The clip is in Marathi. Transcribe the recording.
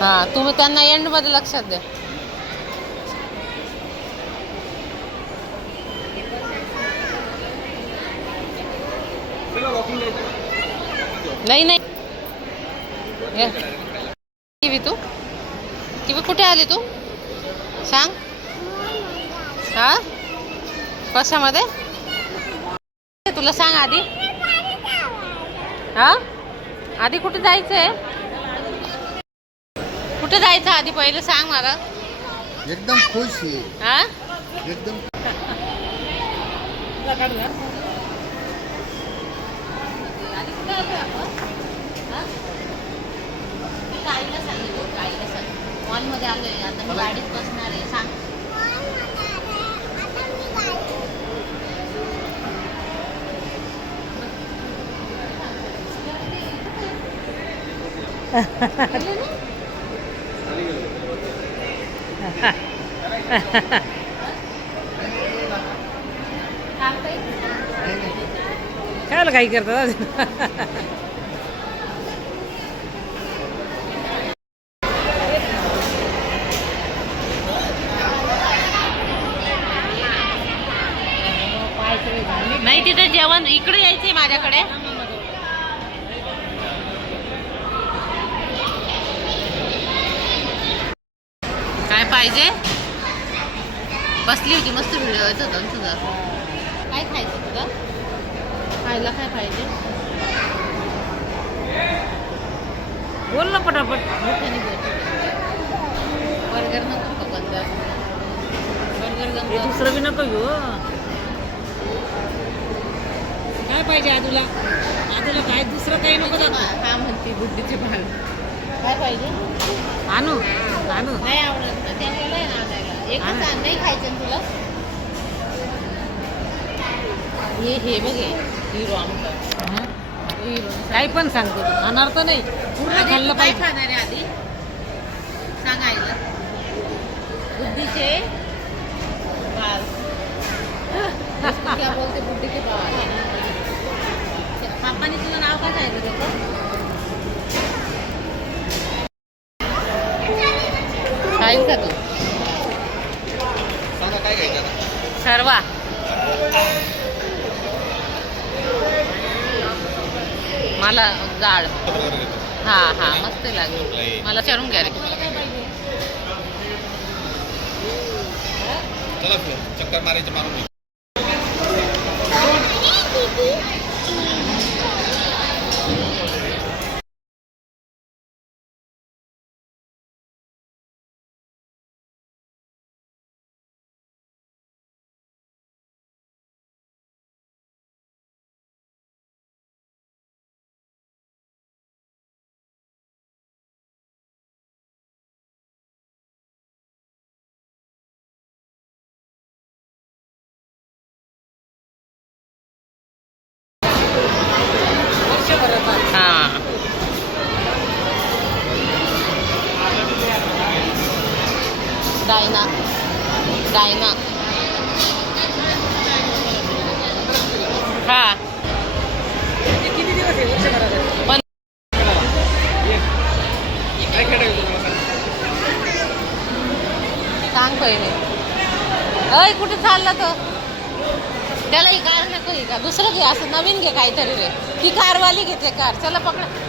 हा, तुम्ही त्यांना एंड मध्ये लक्षात द्या. नाही नाही, टीव्ही तू टीव्ही कुठे आली तू सांग. हा, कशामध्ये तुला सांग आधी. हा, आधी कुठे जायचंय, कुठे जायचं आधी पहिले सांग मला. एकदम खुश आहे. हा, एकदम आईला सांगितलं, आईला सांग मॉलमध्ये आलोय आता मी गाडीत बसणार आहे सांग. काय काही करतात. नाही तिथे जेवण इकडे यायचंय माझ्याकडे. काय पाहिजे, बसली होती मस्त व्हिडिओ येत होता तुझा. काय खायचं तुला, खायला काय पाहिजे बोल ना पटापट. मोठ्याने बोल. बर्गर नको का, बर्गर हे दुसरं बी नको घेऊ. काय पाहिजे आदूला, आदूला काय दुसरं काही नको दाखव. हा म्हणते बुद्धीचे भाग. काय पाहिजे आणू आणू. नाही आवडत ना त्याला आहे ना आणायला. एक सांग नाही खायचं ना तुला. हे बघ हिरो आमचा हिरो. काही पण सांगतो खाणार तर नाही, पूर्ण खाल्लं काय पाहिजे. खाणार आहे आधी सांग आईला. बुद्धीचे बाल. क्या बोलते बुद्धीचे बाल. पापाने तुला नाव काय सांगितलं त्याचं. खाईल का तू सर्वा. मला जाड. हा हा मस्त लागेल मला. विचारून घ्या रे. चक्कर मारायचं मारून. हा, डायना डायना. हा, किती दिवस आहे वर्षभरात. पण सांग पहिले. अय कुठे चालला तो. त्याला ही कार नको, ही का दुसरं घे, असं नवीन घे काहीतरी रे. ही कारवाली घेते कार. चला पकडा.